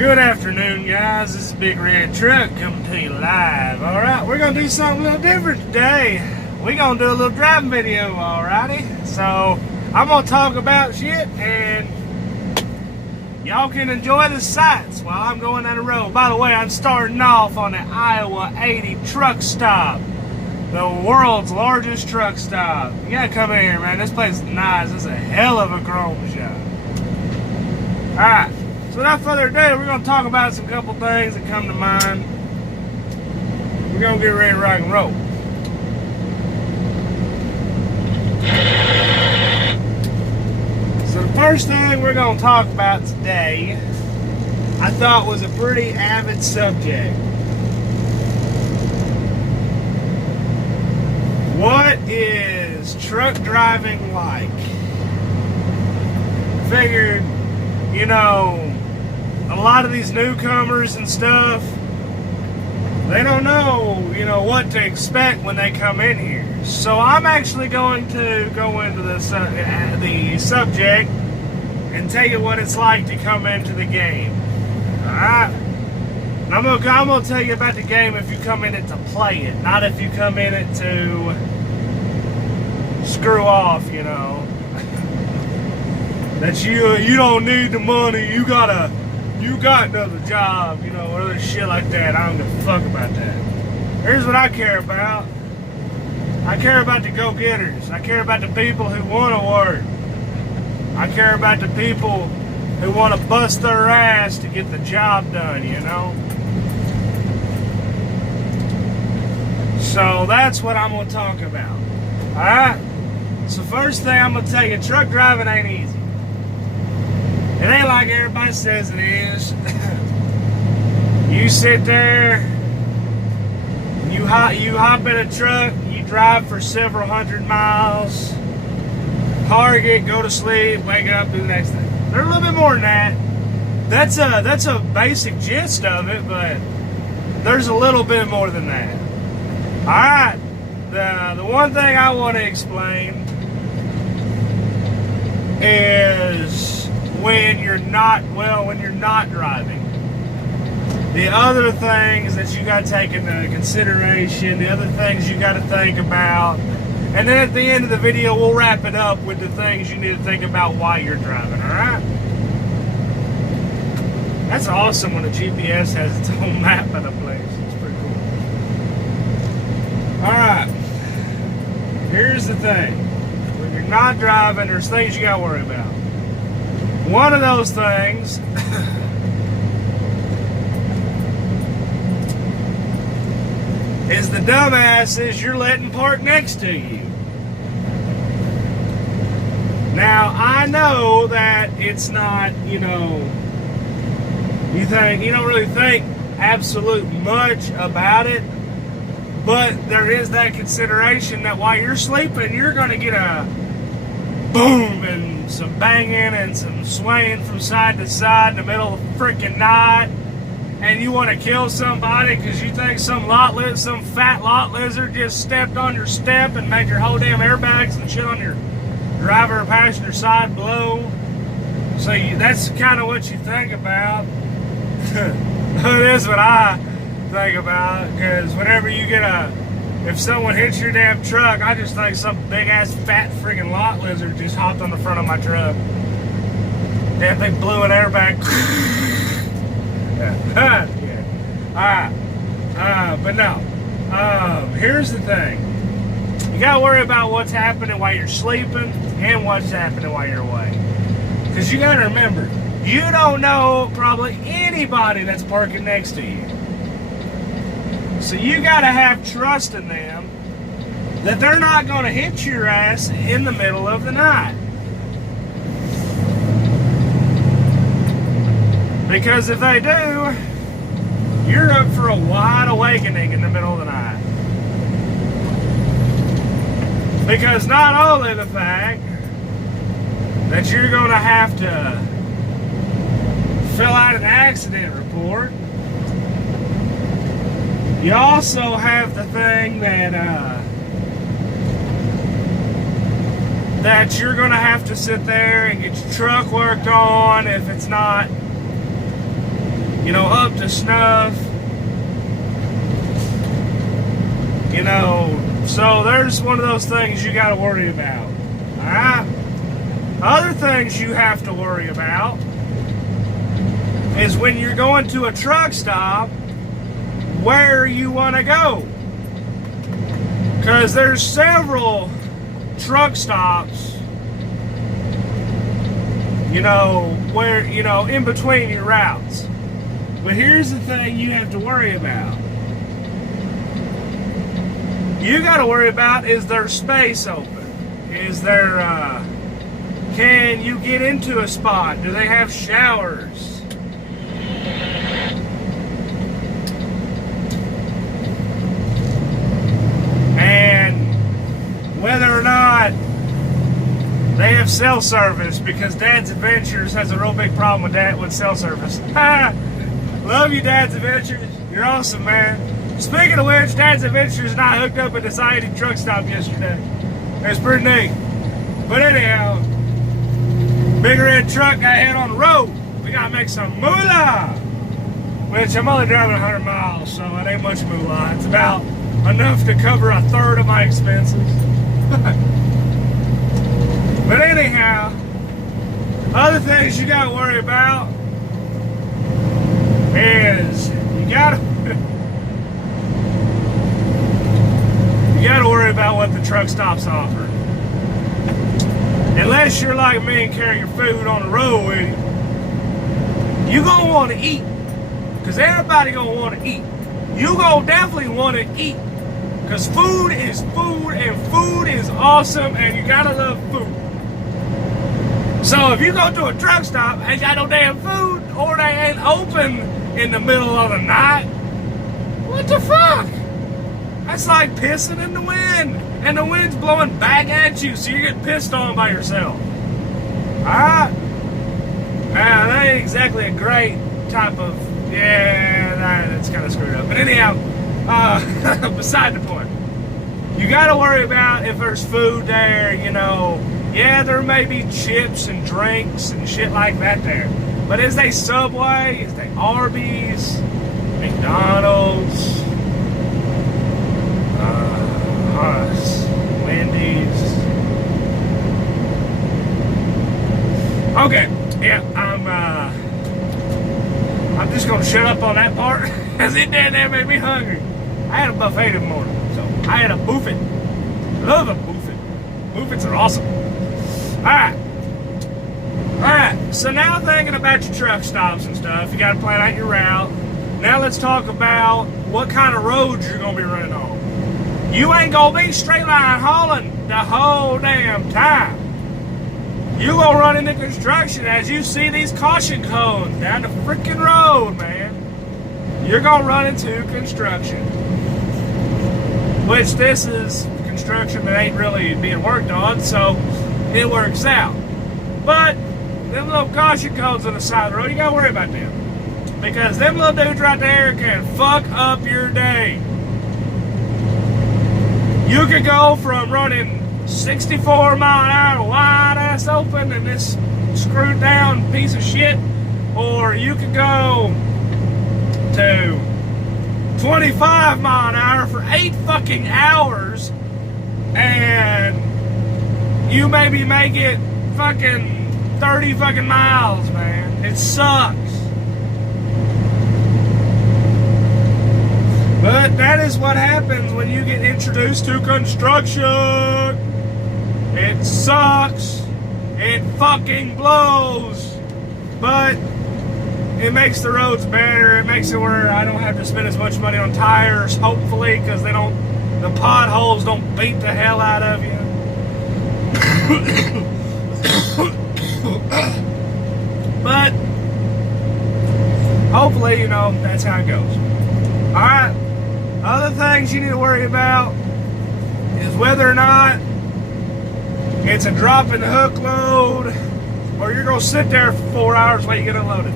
Good afternoon, guys. This is Big Red Truck coming to you live. Alright, we're going to do something a little different today. We're going to do a little driving video, alrighty? So, I'm going to talk about shit and y'all can enjoy the sights while I'm going down the road. By the way, I'm starting off on the Iowa 80 truck stop. The world's largest truck stop. You gotta come in here, man. This place is nice. It's a hell of a chrome shop. Alright. So without further ado, we're going to talk about some couple things that come to mind. We're going to get ready to rock and roll. So the first thing we're going to talk about today, I thought was a pretty avid subject. What is truck driving like? Figured, you know, a lot of these newcomers and stuff, they don't know, you know, what to expect when they come in here. So I'm actually going to go into the subject and tell you what it's like to come into the game. Alright? I'm gonna tell you about the game if you come in it to play it, not if you come in it to screw off, you know. That you don't need the money, you got another job, you know, or other shit like that. I don't give a fuck about that. Here's what I care about. I care about the go-getters. I care about the people who want to work. I care about the people who want to bust their ass to get the job done, you know? So that's what I'm going to talk about. Alright? So first thing I'm going to tell you, truck driving ain't easy. It ain't like everybody says it is. You sit there, you hop in a truck, you drive for several hundred miles, target, go to sleep, wake up, do the next thing. There's a little bit more than that. That's a basic gist of it, but there's a little bit more than that. Alright, the one thing I want to explain is when you're not driving. The other things that you got to take into consideration, the other things you got to think about, and then at the end of the video we'll wrap it up with the things you need to think about while you're driving, alright? That's awesome when a GPS has its own map of the place. It's pretty cool. Alright, here's the thing. When you're not driving, there's things you got to worry about. One of those things is the dumbasses you're letting park next to you. Now, I know that it's not, you know, you don't really think absolute much about it, but there is that consideration that while you're sleeping, you're going to get a boom and some banging and some swaying from side to side in the middle of the freaking night, and you want to kill somebody because you think some fat lot lizard just stepped on your step and made your whole damn airbags and shit on your driver or passenger side blow. So that's kind of what you think about. That is what I think about, because whenever you get if someone hits your damn truck, I just think some big ass fat freaking lot lizard just hopped on the front of my truck. Damn thing blew an airbag. Yeah. Alright. But no. Here's the thing. You gotta worry about what's happening while you're sleeping and what's happening while you're awake. Because you gotta remember, you don't know probably anybody that's parking next to you. So you gotta have trust in them that they're not gonna hit your ass in the middle of the night. Because if they do, you're up for a wide awakening in the middle of the night. Because not only the fact that you're gonna have to fill out an accident report, you also have the thing that that you're going to have to sit there and get your truck worked on if it's not up to snuff. So there's one of those things you got to worry about. All right. Other things you have to worry about is when you're going to a truck stop, where you want to go. Because there's several truck stops, where, in between your routes. But here's the thing you have to worry about. You got to worry about, is there space open? Is there, can you get into a spot? Do they have showers? And whether or not they have cell service, because Dad's Adventures has a real big problem with cell service. Love you, Dad's Adventures. You're awesome, man. Speaking of which, Dad's Adventures and I hooked up at the Society truck stop yesterday. It was pretty neat. But anyhow, Big Red Truck got hit on the road. We gotta make some moolah. Which I'm only driving 100 miles, so it ain't much moolah. It's about enough to cover a third of my expenses. But anyhow, other things you gotta worry about is you gotta worry about what the truck stops offer. Unless you're like me and carry your food on the road with you, you gonna want to eat, because everybody gonna want to eat. You gonna definitely want to eat, because food is food, and food is awesome, and you gotta love food. So if you go to a truck stop, ain't got no damn food, or they ain't open in the middle of the night, what the fuck? That's like pissing in the wind, and the wind's blowing back at you, so you get pissed on by yourself. Alright? Now, that ain't exactly a great type of, that's kind of screwed up. But anyhow, beside the point, you gotta worry about if there's food there, there may be chips and drinks and shit like that there. But is they Subway? Is they Arby's? McDonald's? Wendy's? Okay, yeah, I'm just gonna shut up on that part, because it damn near made me hungry. I had a buffet this morning, so I had a buffet. Love a buffet. Buffets are awesome. Alright, so now thinking about your truck stops and stuff, you gotta plan out your route. Now let's talk about what kind of roads you're gonna be running on. You ain't gonna be straight line hauling the whole damn time. You gonna run into construction as you see these caution cones down the freaking road, man. You're gonna run into construction. Which this is construction that ain't really being worked on, so it works out. But them little caution cones on the side of the road, you gotta worry about them. Because them little dudes right there can fuck up your day. You could go from running 64 mile an hour wide ass open and this screwed down piece of shit, or you could go to 25 mile an hour for 8 fucking hours and you maybe make it fucking 30 fucking miles, man. It sucks. But that is what happens when you get introduced to construction. It sucks. It fucking blows. But it makes the roads better. It makes it where I don't have to spend as much money on tires, hopefully, because the potholes don't beat the hell out of you. But hopefully, that's how it goes. Alright. Other things you need to worry about is whether or not it's a drop in the hook load, or you're going to sit there for 4 hours while you get unloaded.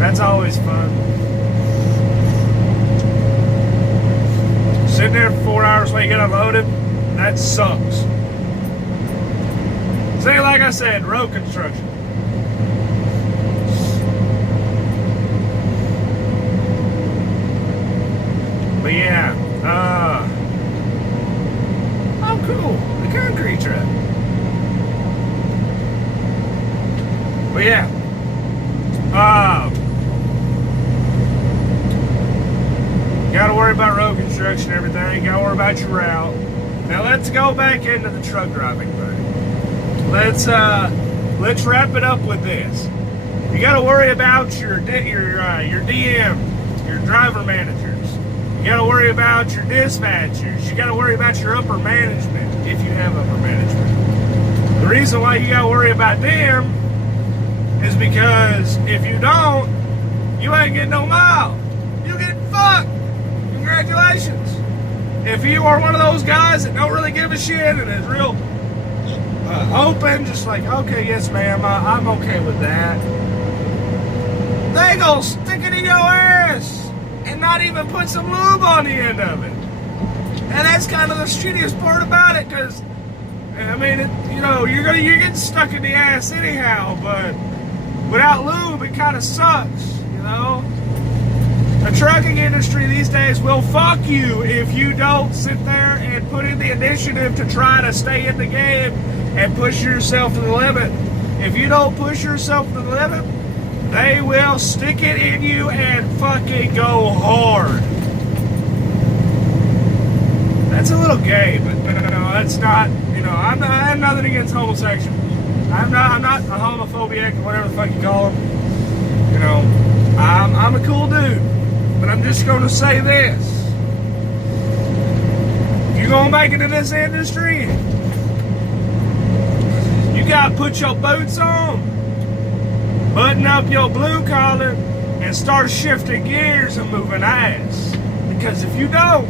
That's always fun. Sitting there for 4 hours while you get unloaded, that sucks. See, like I said, road construction. worry about road construction and everything. You gotta worry about your route. Now let's go back into the truck driving thing. Let's wrap it up with this. You gotta worry about your DM, your driver managers. You gotta worry about your dispatchers. You gotta worry about your upper management, if you have upper management. The reason why you gotta worry about them is because if you don't, you ain't getting no mile. You get fucked. Congratulations. If you are one of those guys that don't really give a shit and is real open, just like, okay, yes ma'am, I'm okay with that, they gonna stick it in your ass and not even put some lube on the end of it. And that's kind of the shittiest part about it, because I mean, you're getting stuck in the ass anyhow, but without lube, it kind of sucks, you know? The trucking industry these days will fuck you if you don't sit there and put in the initiative to try to stay in the game and push yourself to the limit. If you don't push yourself to the limit, they will stick it in you and fucking go hard. That's a little gay, but that's not, I have nothing against homosexuals. I'm not a homophobic or whatever the fuck you call them. I'm a cool dude. But I'm just going to say this. If you're going to make it in this industry, you got to put your boots on, button up your blue collar, and start shifting gears and moving ass. Because if you don't,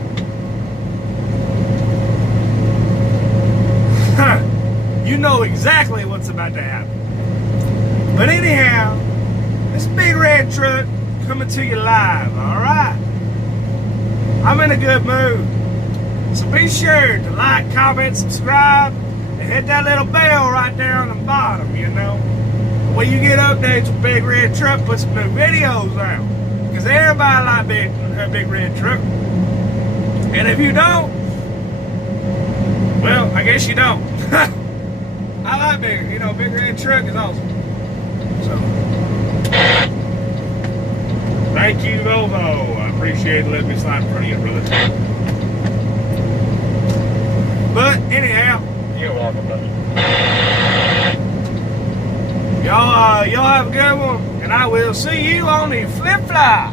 you know exactly what's about to happen. But anyhow, this big red truck coming to you live, alright? I'm in a good mood. So be sure to like, comment, subscribe, and hit that little bell right there on the bottom, When you get updates with Big Red Truck, put some new videos out. Because everybody like Big Red Truck. And if you don't, well, I guess you don't. I like Big Red Truck is awesome. So thank you, Volvo. I appreciate letting me slide in front of you, brother. But anyhow, You're welcome, brother. Y'all have a good one, and I will see you on the flip fly.